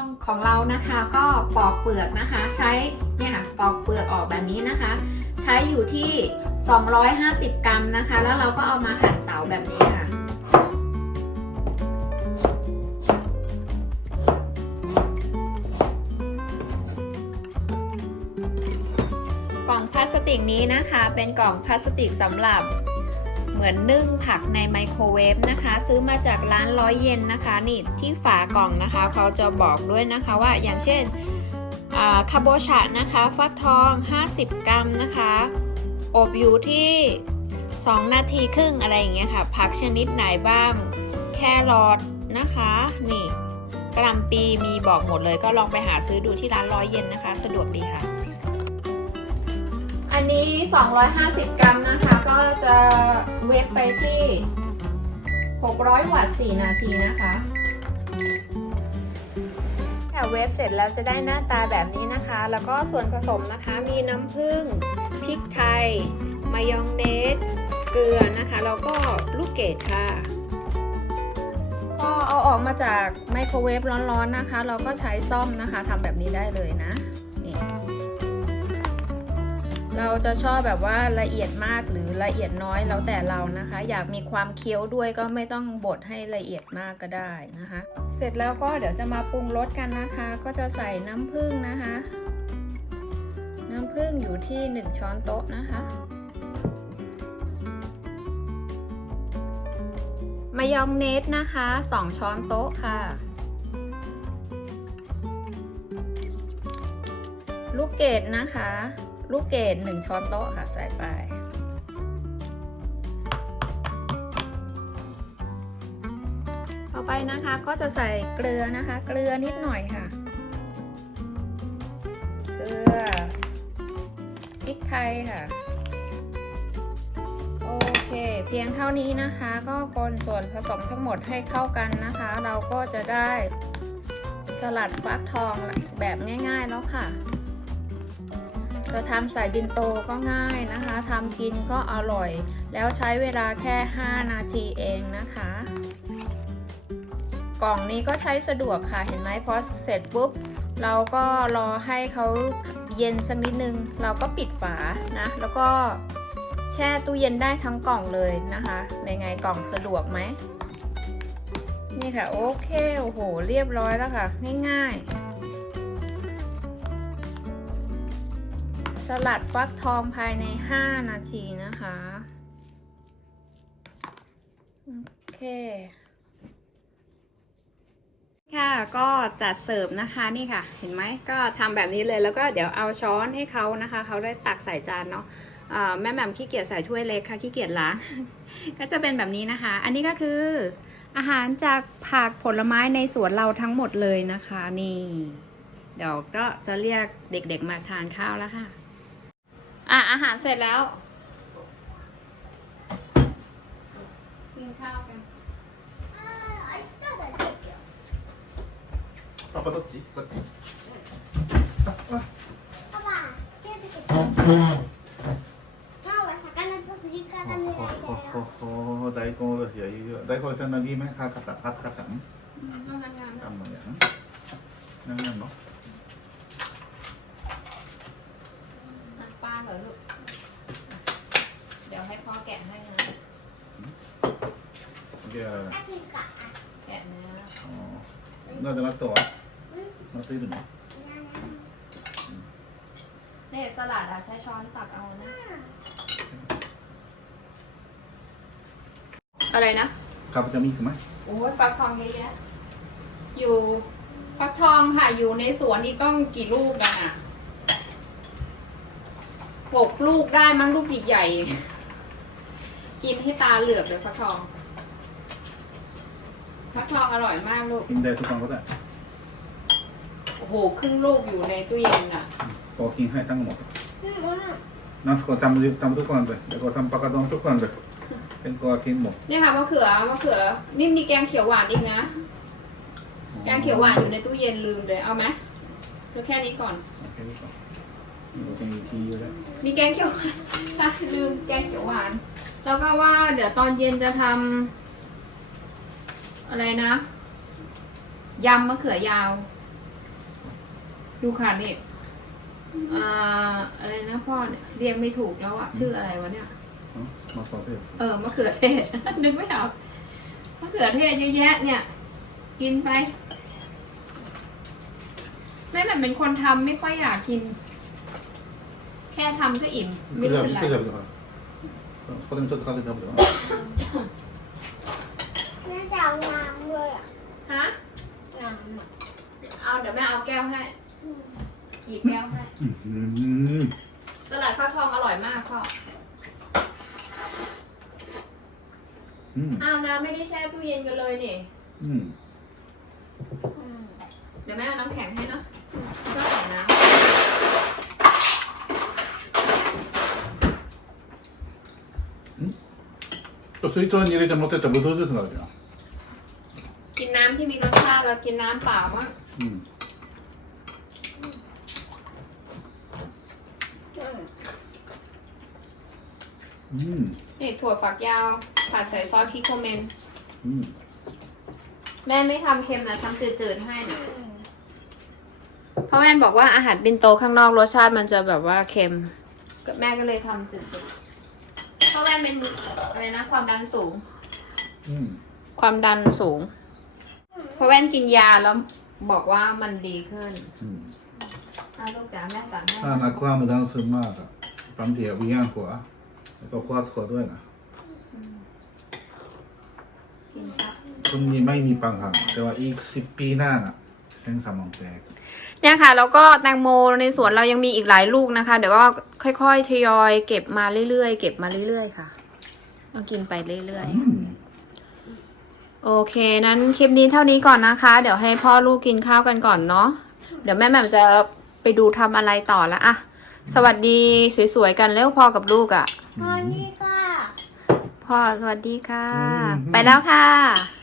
องของเรานะคะก็ปอกเปลือกนะคะ ใช้เนี่ยค่ะปอกเปลือกออกแบบนี้นะคะ ใช้อยู่ที่ 250 กรัมนะคะ แล้วเราก็เอามาหั่นเจ๋าแบบนี้ค่ะกล่องพลาสติกนี้นะคะ เป็นกล่องพลาสติกสำหรับ เหมือนนึ่งผักในไมโครเวฟนะคะ ซื้อมาจากร้านร้อยเยนนะคะนี่ที่ฝากล่องนะคะ เขาจะบอกด้วยนะคะว่าอย่างเช่นคาโบชานะคะฟักทอง 50 กรัมนะคะ อบอยู่ที่ 2 นาทีครึ่งอะไรอย่างเงี้ยค่ะ ผักชนิดไหนบ้าง แครอทนะคะ นี่กระลำปีมีบอกหมดเลยก็ลองไปหาซื้อดูที่ร้านร้อยเย็นนะคะ สะดวกดีค่ะ อันนี้ 250 กรัมนะคะ ก็จะเวฟไปที่ 600 วัตต์ 4 นาทีนะคะค่ะเวฟเสร็จแล้วจะได้หน้าตาแบบนี้นะคะ แล้วก็ส่วนผสมนะคะมีน้ำผึ้งพริกไทย มายองเนส เกลือนะคะ แล้วก็ลูกเกดค่ะ ก็เอาออกมาจากไมโครเวฟร้อนๆนะคะ เราก็ใช้ซ่อมนะคะทำแบบนี้ได้เลยนะ เราจะชอบแบบว่าละเอียดมากหรือละเอียดน้อยแล้วแต่เรานะคะ อยากมีความเคี้ยวด้วยก็ไม่ต้องบดให้ละเอียดมากก็ได้นะคะ เสร็จแล้วก็เดี๋ยวจะมาปรุงรสกันนะคะ ก็จะใส่น้ำผึ้งนะคะ น้ำผึ้งอยู่ที่ 1 ช้อนโต๊ะนะคะมายองเนสนะคะ 2 ช้อนโต๊ะค่ะ ลูกเกดนะคะ ลูกเกด1ช้อนโต๊ะค่ะใส่ไป ต่อไปนะคะก็จะใส่เกลือนะคะ เกลือนิดหน่อยค่ะ เกลือพริกไทยค่ะ โอเค เพียงเท่านี้นะคะ ก็คนส่วนผสมทั้งหมดให้เข้ากันนะคะ เราก็จะได้สลัดฟักทองแบบง่าย ๆ แล้วค่ะ จะทำใส่บินโตก็ง่ายนะคะทำกินก็อร่อย แล้วใช้เวลาแค่ 5 นาทีเองนะคะ กล่องนี้ก็ใช้สะดวกค่ะเห็นไหมพอเสร็จปุ๊บ เราก็รอให้เขาเย็นสักนิดนึง เราก็ปิดฝานะ แล้วก็แช่ตู้เย็นได้ทั้งกล่องเลยนะคะเป็นไงกล่องสะดวกไหมนี่ค่ะ โอเค โอ้โห เรียบร้อยแล้วค่ะ ง่ายๆ สลัดฟักทองภายใน 5 นาทีนะคะ โอเคค่ะก็จัดเสิร์ฟนะคะนี่ค่ะ เห็นไหมก็ทำแบบนี้เลยแล้วก็เดี๋ยวเอาช้อนให้เขานะคะ เขาได้ตักใส่จานเนาะแม่แหม่มขี้เกียจใส่ถ้วยเล็กค่ะขี้เกียจล้างก็จะเป็นแบบนี้นะคะ อันนี้ก็คืออาหารจากผักผลไม้ในสวนเราทั้งหมดเลยนะคะ นี่ เดี๋ยวก็จะเรียกเด็กๆมาทานข้าวแล้วค่ะ อะ อาหารเสร็จแล้วกินข้าวกัน 아빠 떴 지? 떴 지? 호호호호 나이공으로 여유 나이공을 썼나 니만 가깝다 가깝다 อืมต้องทำงาน 잠깐만요 남면 뭐? เดี๋ยวรแกะเนื้อน่าจะรักตัวมาซื้อหนึ่งเนี่ยสลัดอะใช้ช้อนตักเอานะ อะไรนะ ครับจะมีอีกไหมโอ้ยฟักทองเยอะแยะอยู่ฟักทองค่ะ อยู่ในสวนนี่ต้องกี่ลูกกันอะหกลูกได้มั้งลูกใหญ่ๆกินให้ตาเหลือกเลยฟักทอง ฟักทองอร่อยมากลูก กินได้ทุกวันก็ได้โอ้โหครึ่งลูกอยู่ในตู้เย็นอะกอกินให้ทั้งหมดนัสก็ทำทำทุกวันเลยแล้วก็ทำปลากระดองทุกวันเลยเป็นก็กินหมดนี่ค่ะมะเขือมะเขือ นี่มีแกงเขียวหวานอีกนะ แกงเขียวหวานอยู่ในตู้เย็นลืมเลย เอาไหมเราแค่นี้ก่อน แค่นี้ก่อนนี่ก็อีกทีอยู่แล้วมีแกงเขียวใช่ลืมแกงเขียวหวาน แล้วก็ว่าเดี๋ยวตอนเย็นจะทำ อะไรนะยำมะเขือยาว ดูค่ะนี่อ่าอะไรนะพ่อเนี่ยเรียกไม่ถูกแล้วอะชื่ออะไรวะเนี่ย มาสอบเพื่อนเออมะเขือเทศ นึกไม่ออกมะเขือเทศเยอะแยะเนี่ย กินไปแม่แบบเป็นคนทำไม่ค่อยอยากกิน แค่ทำก็อิ่มไม่เพื่รู้อนเป็นไรเพื่อนเลยครับคนนึงจะเข้าไปทำหรือ เปล่า น่าจะเอาน้ำด้วยอ่ะ ฮะ น้ำอ่ะ เอาเดี๋ยวแม่เอาแก้วให้ อืม หยิบแก้วให้ อืม สลัดฟักทองอร่อยมากพ่อ อืม อ้าวน้ำไม่ได้แช่ตู้เย็นกันเลยนี่ อืม อืม เดี๋ยวแม่เอาน้ำแข็งให้เนาะก็ใส่น้ と水筒に入れて持ってったブドウジュースがあるじゃん ้ำที่มีรสชาติเรากินน้ำเปล่ามั้งนี่ถั่วฝักยาวผัดใส่ซอสคิโคเมนมแม่ไม่ทำเค็มนะทำจืดๆให้เพราะแม่บอกว่าอาหารบินโตข้างนอกรสชาติมันจะแบบว่าเค็มก็แม่ก็เลยทำจืดๆเพราะแม่เป็นอะไรนะความดันสูงความดันสูง เพราะแว่นกินยาแล้วบอกว่ามันดีขึ้นうんเอาลูกจ๋าแม่ตัดให้ถ้านักความดันสูงมากอะบางทีอะเวียนหัวแล้วก็ปวดหัวด้วยนะกินครับคนนี้ไม่มีปัญหาแต่ว่าอีกสิบปีหน้าน่ะเส้นสมองแตกเนี่ยค่ะ แล้วก็แตงโมในสวนเรายังมีอีกหลายลูกนะคะ เดี๋ยวก็ค่อยๆทยอยเก็บมาเรื่อยๆเก็บมาเรื่อยๆค่ะมากินไปเรื่อยอืมๆ โอเค นั้นคลิปนี้เท่านี้ก่อนนะคะ เดี๋ยวให้พ่อลูกกินข้าวกันก่อนเนาะ เดี๋ยวแม่แหม่มจะไปดูทำอะไรต่อละอะสวัสดีสวยๆกันเร็วพ่อกับลูกอะตอนนี้ก็พ่อสวัสดีค่ะ ไปแล้วค่ะ